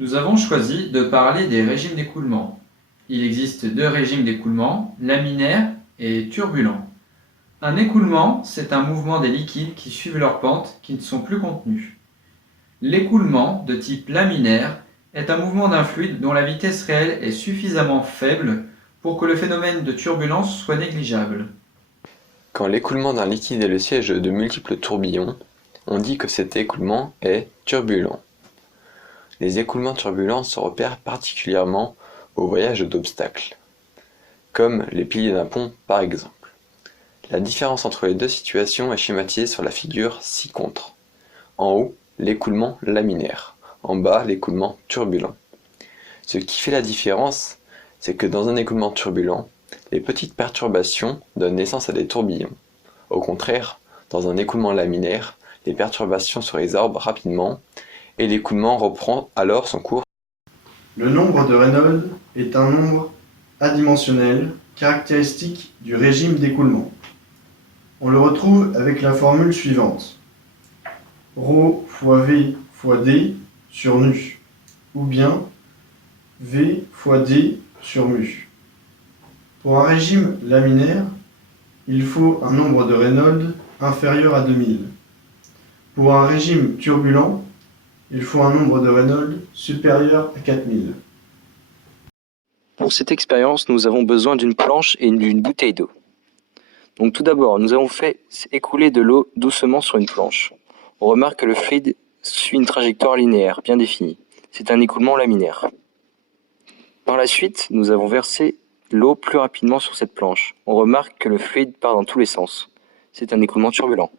Nous avons choisi de parler des régimes d'écoulement. Il existe deux régimes d'écoulement, laminaire et turbulent. Un écoulement, c'est un mouvement des liquides qui suivent leur pente, qui ne sont plus contenus. L'écoulement, de type laminaire, est un mouvement d'un fluide dont la vitesse réelle est suffisamment faible pour que le phénomène de turbulence soit négligeable. Quand l'écoulement d'un liquide est le siège de multiples tourbillons, on dit que cet écoulement est turbulent. Les écoulements turbulents se repèrent particulièrement au voyage d'obstacles, comme les piliers d'un pont par exemple. La différence entre les deux situations est schématisée sur la figure ci-contre. En haut, l'écoulement laminaire, en bas, l'écoulement turbulent. Ce qui fait la différence, c'est que dans un écoulement turbulent, les petites perturbations donnent naissance à des tourbillons. Au contraire, dans un écoulement laminaire, les perturbations se résorbent rapidement et l'écoulement reprend alors son cours. Le nombre de Reynolds est un nombre adimensionnel caractéristique du régime d'écoulement. On le retrouve avec la formule suivante: ρ fois V fois D sur nu, ou bien V fois D sur mu. Pour un régime laminaire, il faut un nombre de Reynolds inférieur à 2000. Pour un régime turbulent, il faut un nombre de Reynolds supérieur à 4000. Pour cette expérience, nous avons besoin d'une planche et d'une bouteille d'eau. Donc tout d'abord, nous avons fait écouler de l'eau doucement sur une planche. On remarque que le fluide suit une trajectoire linéaire bien définie. C'est un écoulement laminaire. Par la suite, nous avons versé l'eau plus rapidement sur cette planche. On remarque que le fluide part dans tous les sens. C'est un écoulement turbulent.